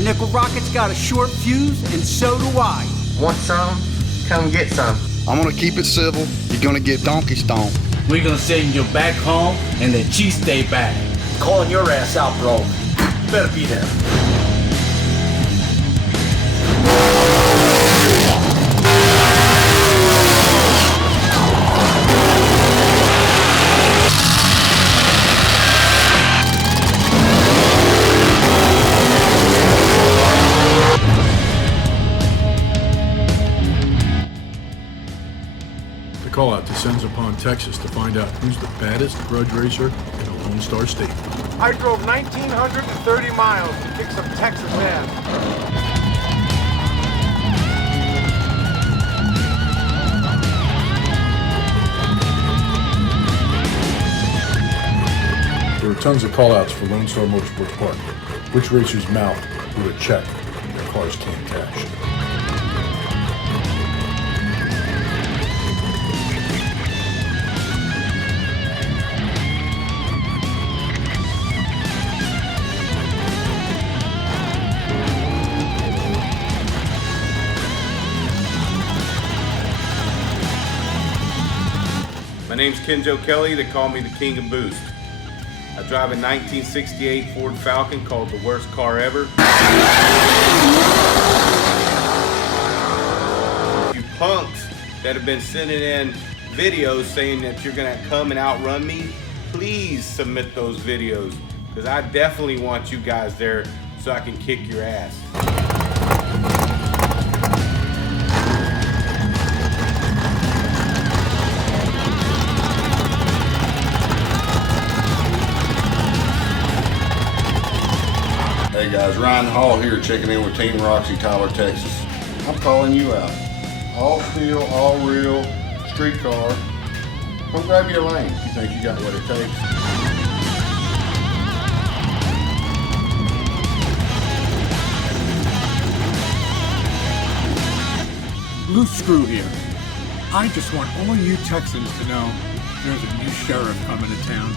Your nickel rocket's got a short fuse, and so do I. Want some? Come get some. I'm gonna keep it civil. You're gonna get donkey stoned. We're gonna send you back home and the cheese stay back. Calling your ass out, bro. Better be there. The call-out descends upon Texas to find out who's the baddest grudge racer in the Lone Star State. I drove 1,930 miles to kick some Texas ass. There are tons of call-outs for Lonestar Motorsports Park. Which racers mouth with a check their cars can't cash? My name's Kenjo Kelly. They call me the King of Boost. I drive a 1968 Ford Falcon called the worst car ever. You punks that have been sending in videos saying that you're gonna come and outrun me, please submit those videos, because I definitely want you guys there so I can kick your ass. Hey guys, Ryan Hall here, checking in with Team Roxy, Tyler, Texas. I'm calling you out. All steel, all real, street car. Come grab your lane if you think you got what it takes. Loose screw here. I just want all you Texans to know there's a new sheriff coming to town.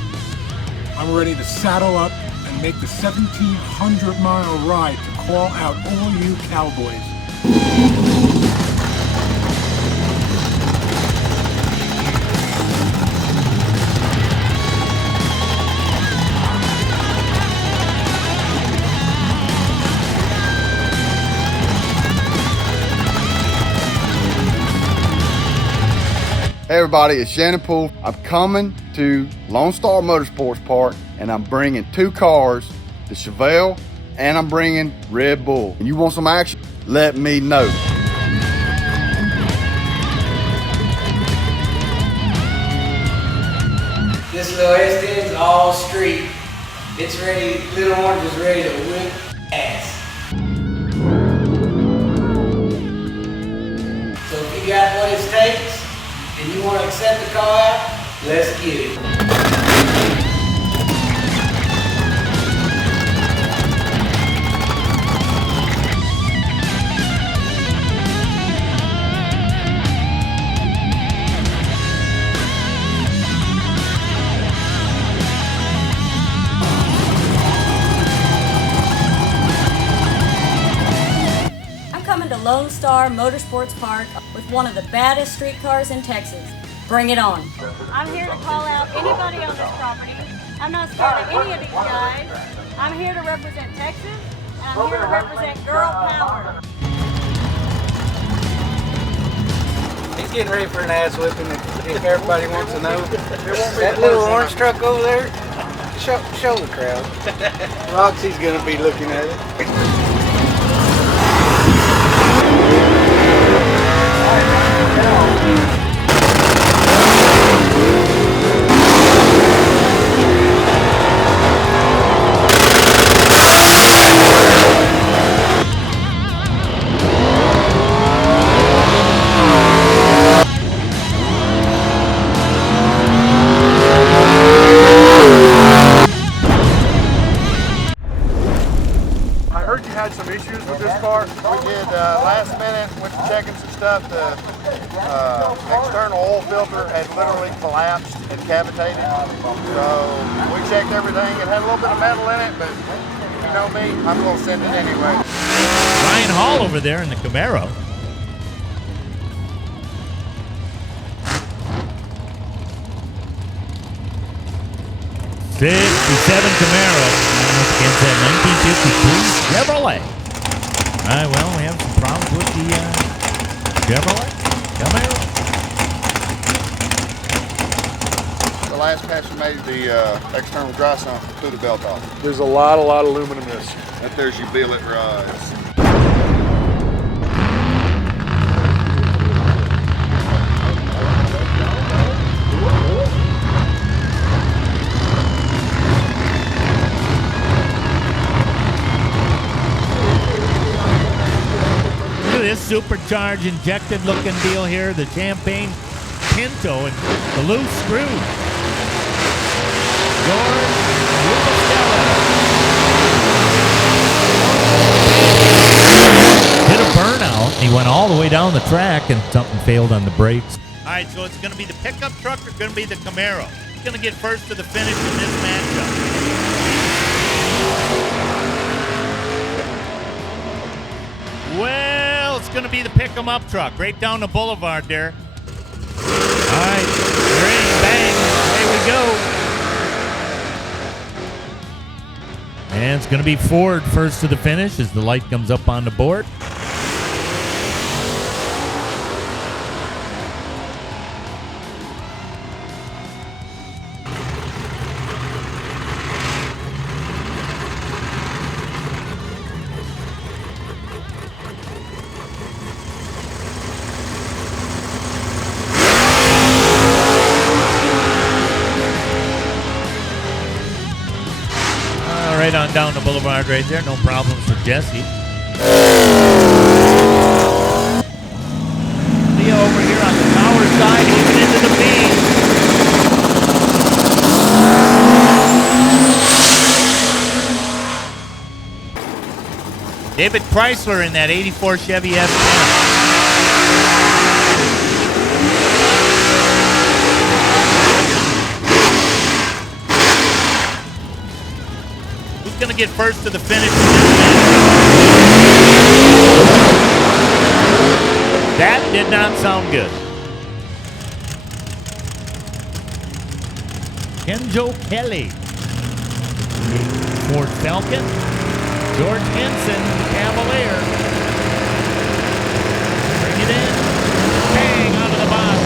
I'm ready to saddle up and make the 1,700-mile ride to call out all you cowboys. Hey everybody, it's Shannon Poole. I'm coming to Lonestar Motorsports Park and I'm bringing two cars, the Chevelle, and I'm bringing Red Bull. And you want some action? Let me know. This little S10's all street. It's ready, Little Orange is ready to whip ass. So if you got what it takes, and you want to accept the call out, let's get it. Lonestar Motorsports Park with one of the baddest street cars in Texas. Bring it on. I'm here to call out anybody on this property. I'm not scared of any of these guys. I'm here to represent Texas, and I'm here to represent girl power. He's getting ready for an ass whipping if everybody wants to know. That little orange truck over there, show the crowd. Roxy's gonna be looking at it. Some issues with this car. We did last minute, went to checking some stuff. The external oil filter had literally collapsed and cavitated. So we checked everything. It had a little bit of metal in it, but You know me, I'm gonna send it anyway. Ryan Hall over there in the Camaro. '67 Camaro against that 1953 Chevrolet. All right, well, we have some problems with the Chevrolet Camaro. The last pass you made the external dry sump through the belt off. There's a lot of aluminum missing. That there's your billet rise. Look at this supercharged, injected looking deal here. The Champagne Pinto and the loose screw. George did a burnout. He went all the way down the track and something failed on the brakes. All right, so it's going to be the pickup truck or going to be the Camaro? Who's going to get first to the finish in this matchup? Well, it's going to be the pick-em-up truck right down the boulevard there. All right, ready, bang, away we go. And it's going to be Ford first to the finish as the light comes up on the board. Right on down the boulevard right there. No problems for Jesse. Leo over here on the power side looking into the beam. David Chrysler in that 84 Chevy S10. Going to get first to the finish. That did not sound good. Kenjo Kelly, Ford Falcon. George Henson, Cavalier. Bring it in. Bang, out of the box.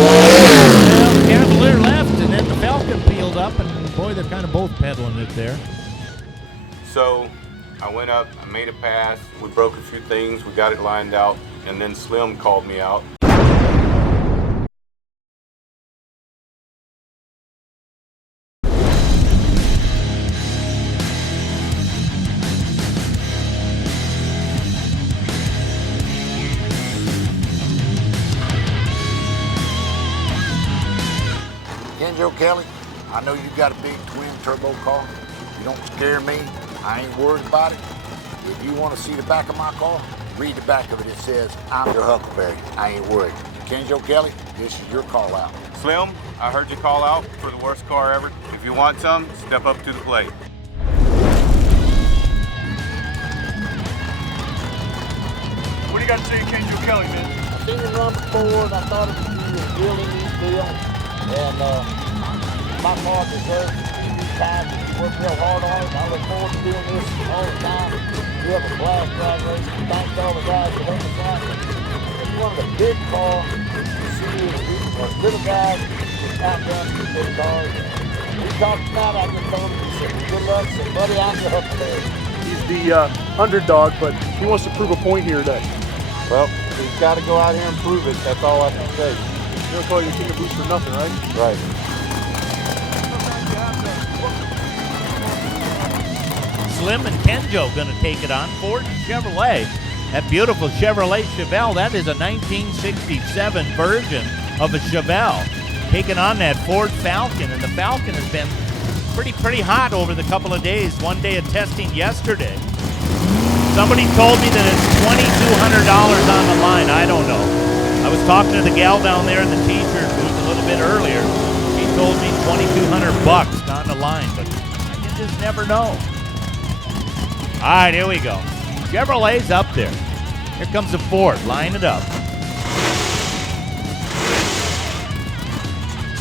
Well, Cavalier left, and then the Falcon peeled up, and boy, they're kind of both pedaling it there. So I went up, I made a pass, we broke a few things, we got it lined out, and then Slim called me out. Kenjo Kelly, I know you got a big twin turbo car. You don't scare me. I ain't worried about it. If you want to see the back of my car, read the back of it. It says, I'm your Huckleberry. I ain't worried. Kenjo Kelly, this is your call out. Slim, I heard you call out for the worst car ever. If you want some, step up to the plate. What do you got to say to Kenjo Kelly, man? I've seen him run before, and I thought it was really neat deal. And my car deserves to time. You work real hard on it. I look forward to doing this all the time. We have a blast drag race. Thanks to all the guys that help us out. It's one of the big cars you see is little guys outdone the big cars. We talked about it. I just told him, he said, good luck. So, buddy, I'm your Huckleberry. He's the underdog, but he wants to prove a point here today. Well, he's got to go out here and prove it. That's all I can say. You don't call your king of boost for nothing, right? Right. Slim and Kenjo going to take it on. Ford and Chevrolet. That beautiful Chevrolet Chevelle, that is a 1967 version of a Chevelle. Taking on that Ford Falcon, and the Falcon has been pretty hot over the couple of days. One day of testing yesterday. Somebody told me that it's $2,200 on the line. I don't know. I was talking to the gal down there in the t-shirt booth a little bit earlier. She told me $2,200 on the line, but just never know. All right, here we go. Chevrolet's up there. Here comes the Ford. Line it up.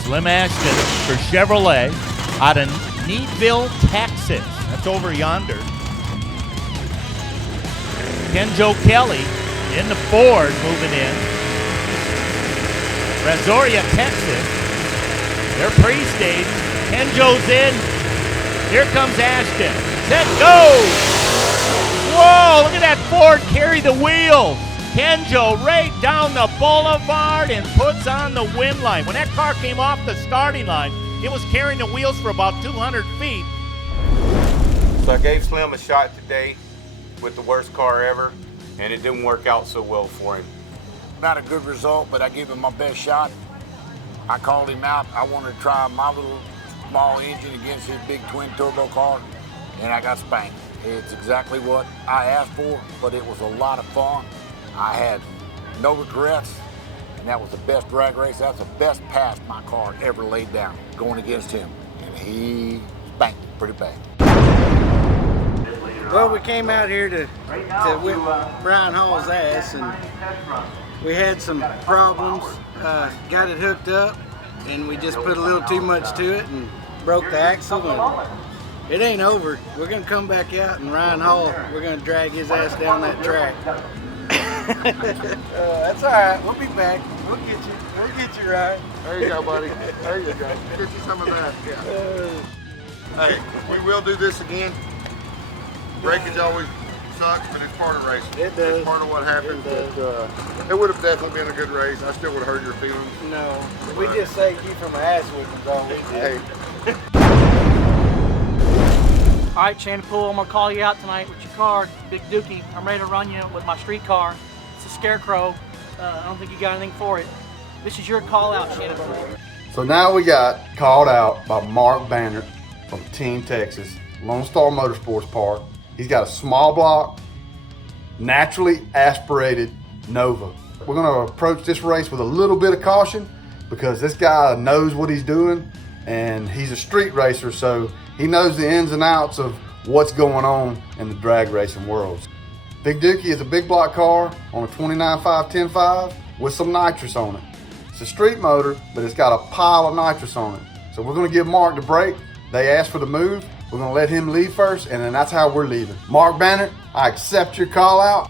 Slim Ashton for Chevrolet out of Needville, Texas. That's over yonder. Kenjo Kelly in the Ford moving in. Brazoria, Texas. They're pre-stage. Kenjo's in. Here comes Ashton. Set, go! Whoa, look at that Ford carry the wheels. Kenjo right down the boulevard and puts on the win line. When that car came off the starting line, it was carrying the wheels for about 200 feet. So I gave Slim a shot today with the worst car ever, and it didn't work out so well for him. Not a good result, but I gave him my best shot. I called him out. I wanted to try my little small engine against his big twin turbo car, and I got spanked. It's exactly what I asked for, but it was a lot of fun. I had no regrets, and that was the best drag race. That's the best pass my car ever laid down, going against him. And he spanked me pretty bad. Well, we came out here to whip Brian Hall's ass, and we had some problems. Got it hooked up, and we just put a little too much to it and broke the axle. And it ain't over. We're gonna come back out, and Ryan Hall, we're gonna drag his ass down that track. That's all right. We'll be back. We'll get you. We'll get you, Ryan. There you go, buddy. There you go. Get you some of that. Yeah. Hey, we will do this again. Breakage always sucks, but it's part of racing. It does. It's part of what happens. It would have definitely been a good race. I still would have hurt your feelings. No, we just saved you from an ass whipping, all we did. Hey. All right, Shannon Poole, I'm gonna call you out tonight with your car, Big Dookie. I'm ready to run you with my street car. It's a Scarecrow. I don't think you got anything for it. This is your call out, Shannon Poole. So now we got called out by Mark Bannert from Team Texas, Lonestar Motorsports Park. He's got a small block, naturally aspirated Nova. We're gonna approach this race with a little bit of caution because this guy knows what he's doing and he's a street racer, so he knows the ins and outs of what's going on in the drag racing world. Big Dookie is a big block car on a 29.5 10.5 with some nitrous on it. It's a street motor, but it's got a pile of nitrous on it. So we're gonna give Mark the break. They asked for the move. We're gonna let him leave first, and then that's how we're leaving. Mark Bannert, I accept your call out.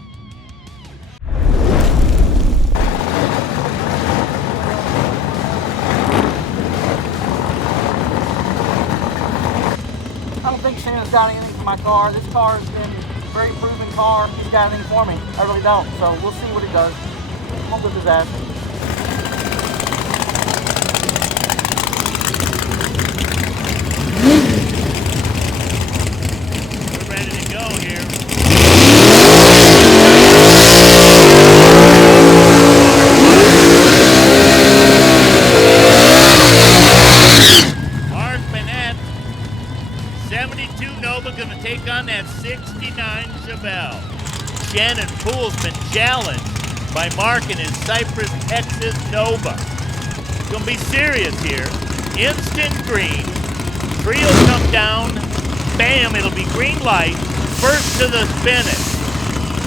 I don't think Shannon's got anything for my car. This car has been a very proven car. He's got anything for me. I really don't. So we'll see what he does. Won't whip his ass. Shannon Poole's been challenged by Mark in his Cypress, Texas Nova. It's gonna be serious here. Instant green. Tree will come down. Bam, it'll be green light. First to the finish.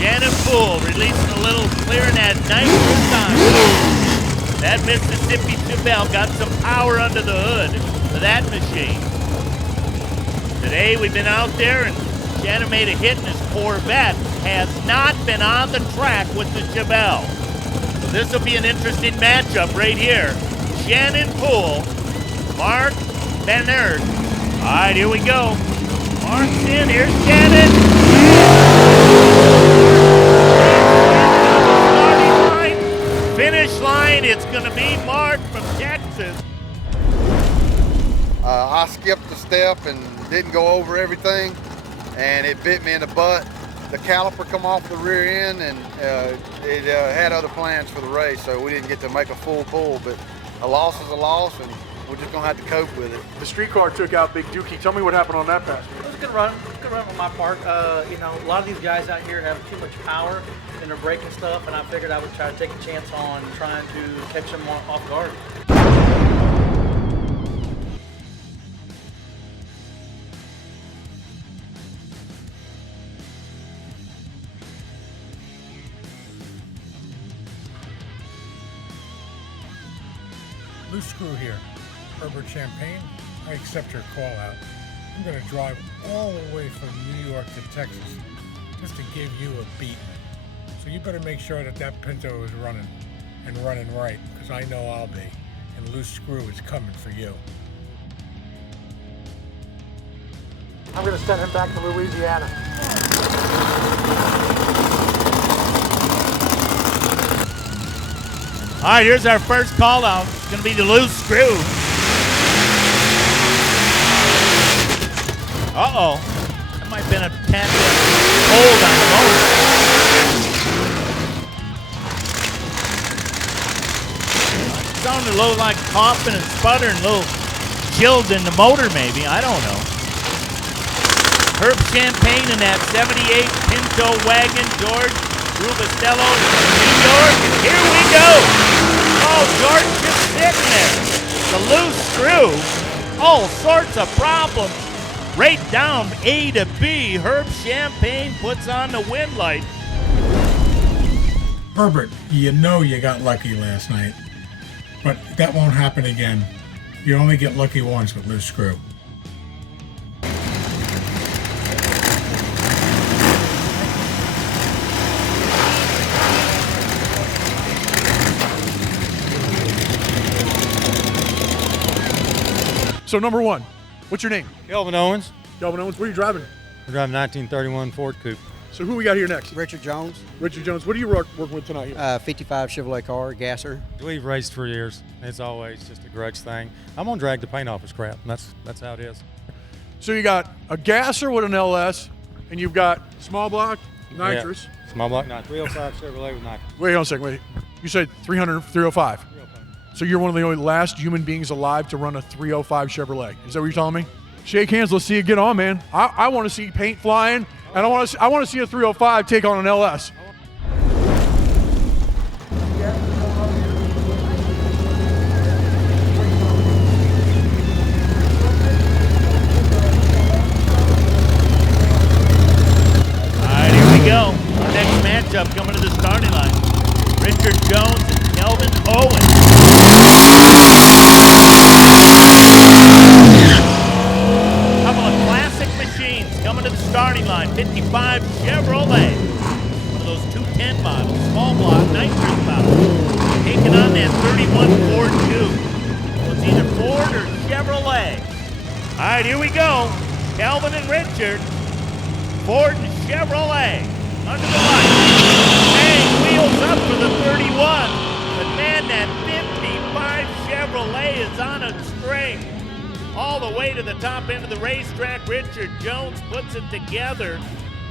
Shannon Poole releasing a little, clearing that nitrous on. That Mississippi Chevelle got some power under the hood of that machine. Today we've been out there and Shannon made a hit in his Corvette. Has not been on the track with the Chevelle. So this will be an interesting matchup right here. Shannon Poole, Mark Bannert. All right, here we go. Mark's in, here's Shannon. Starting line, finish line, it's gonna be Mark from Texas. I skipped a step and didn't go over everything, and it bit me in the butt. The caliper come off the rear end, and it had other plans for the race, so we didn't get to make a full pull, but a loss is a loss, and we're just gonna have to cope with it. The street car took out Big Dookie. Tell me what happened on that pass. It was a good run. Good run on my part. You know, a lot of these guys out here have too much power in their braking stuff, and I figured I would try to take a chance on trying to catch them off guard. Loose Screw here. Herbert Champagne, I accept your call out. I'm going to drive all the way from New York to Texas just to give you a beat. So you better make sure that that Pinto is running and running right, because I know I'll be. And Loose Screw is coming for you. I'm going to send him back to Louisiana. All right, here's our first call out. It's going to be the Loose Screw. Uh-oh. That might have been a tad bit cold on the motor. It sounded a little like coughing and sputtering, a little chilled in the motor maybe. I don't know. Herb Champagne in that 78 Pinto wagon, George Rubistello, New York, and here we go. Oh, George just sitting there. The Loose Screw, all sorts of problems. Right down A to B, Herb Champagne puts on the wind light. Herbert, you know you got lucky last night, but that won't happen again. You only get lucky once with Loose Screw. So number one, what's your name? Kelvin Owens. Kelvin Owens, what are you driving? We're driving 1931 Ford Coupe. So who we got here next? Richard Jones. Richard Jones, what are you working with tonight here? 55 Chevrolet car, gasser. We've raced for years. It's always just a grudge thing. I'm gonna drag the paint off his crap. That's how it is. So you got a gasser with an LS, and you've got small block nitrous. Yeah. Small block, 305 Chevrolet with nitrous. Wait on a second, wait. You said 305. 305. So you're one of the only last human beings alive to run a 305 Chevrolet. Is that what you're telling me? Shake hands. Let's see you get on, man. I want to see paint flying, and I want to see a 305 take on an LS. All right, here we go. Our next matchup coming to the starting line. Richard Jones and Kelvin Owens. Couple of classic machines coming to the starting line. 55 Chevrolet. One of those 210 models. Small block, nitrous model. Taking on that 31 Ford Coupe. So it's either Ford or Chevrolet. All right, here we go. Kelvin and Richard. Ford and Chevrolet. Under the light. Bang, wheels up for the 31. But man, that 55 Chevrolet is on a string. All the way to the top end of the racetrack. Richard Jones puts it together.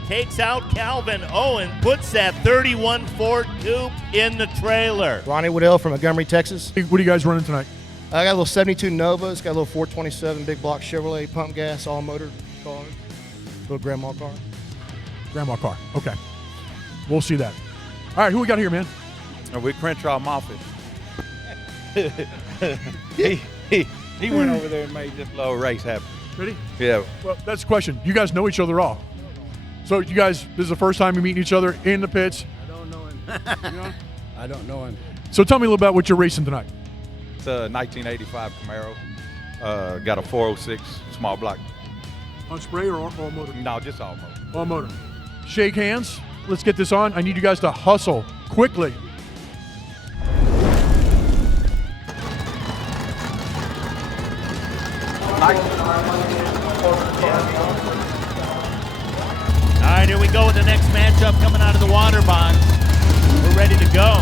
Takes out Calvin Owen. Puts that 31 Ford Coupe in the trailer. Ronnie Waddell from Montgomery, Texas. What are you guys running tonight? I got a little 72 Nova. It's got a little 427 big block Chevrolet pump gas, all motor car. Little grandma car. Grandma car. Okay. We'll see that. All right, who we got here, man? We're Crenshaw Moffitt. He went over there and made this little race happen. Ready? Yeah. Well, that's the question. You guys know each other all. So you guys, this is the first time you're meeting each other in the pits. I don't know him. You know? I don't know him. So tell me a little about what you're racing tonight. It's a 1985 Camaro. Got a 406 small block. On spray or all motor? No, just all motor. All motor. Shake hands. Let's get this on. I need you guys to hustle quickly. All right, here we go with the next matchup coming out of the water box. We're ready to go.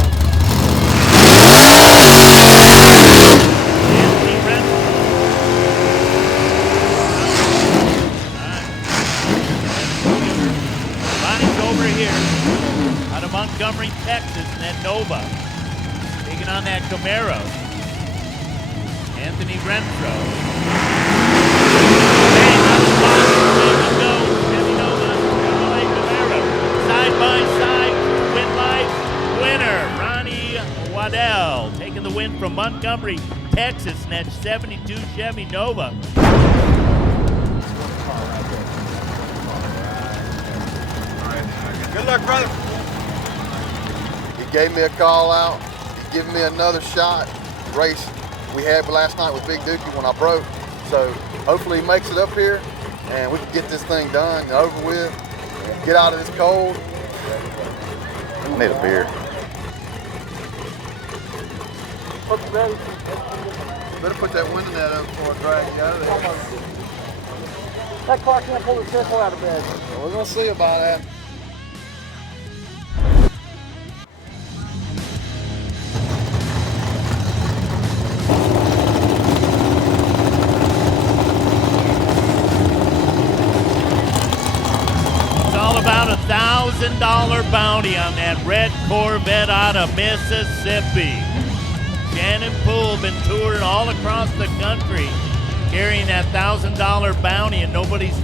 Ronnie's over here out of Montgomery, Texas, in that Nova. Taking on that Camaro. Anthony Renfro. Side by side, win life winner, Ronnie Waddell, taking the win from Montgomery, Texas, in that 72 Chevy Nova. Good luck, brother. He gave me a call out. He's giving me another shot. Race we had last night with Big Dookie when I broke. So hopefully he makes it up here and we can get this thing done and over with and get out of this cold. I need a beer. Better put that window net up before I drag you out of there. That car can't pull the circle out of bed. Well, we're gonna see about that. It's all about $1,000 bounty on that red Corvette out of Mississippi. Shannon Poole been touring all across the country carrying that $1,000 bounty, and nobody's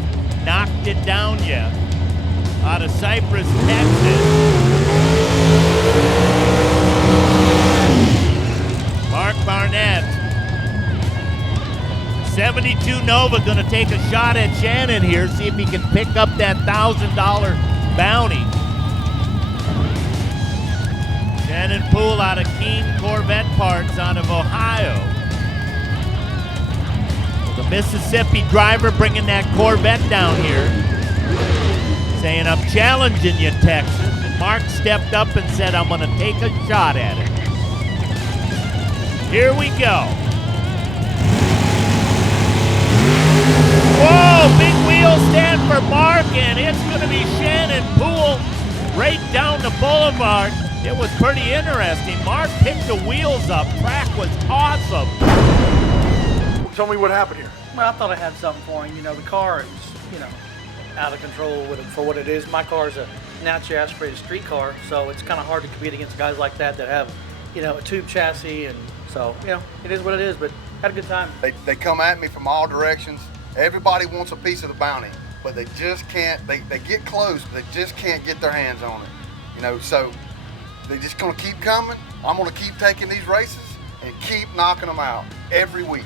knocked it down yet. Out of Cypress, Texas. Mark Barnett. 72 Nova gonna take a shot at Shannon here, see if he can pick up that $1,000 bounty. Shannon Poole out of Keene Corvette Parts out of Ohio. The Mississippi driver bringing that Corvette down here, saying, I'm challenging you, Texas. And Mark stepped up and said, I'm going to take a shot at it. Here we go. Whoa, big wheel stand for Mark, and it's going to be Shannon Poole right down the boulevard. It was pretty interesting. Mark picked the wheels up. Track was awesome. Tell me what happened here. Well, I thought I had something for him. You know, the car is, you know, out of control with it for what it is. My car is a naturally aspirated street car, so it's kind of hard to compete against guys like that have, you know, a tube chassis, and so, you know, it is what it is, but had a good time. They come at me from all directions. Everybody wants a piece of the bounty, but they just can't, they get close, but they just can't get their hands on it. You know, so they're just gonna keep coming. I'm gonna keep taking these races and keep knocking them out every week.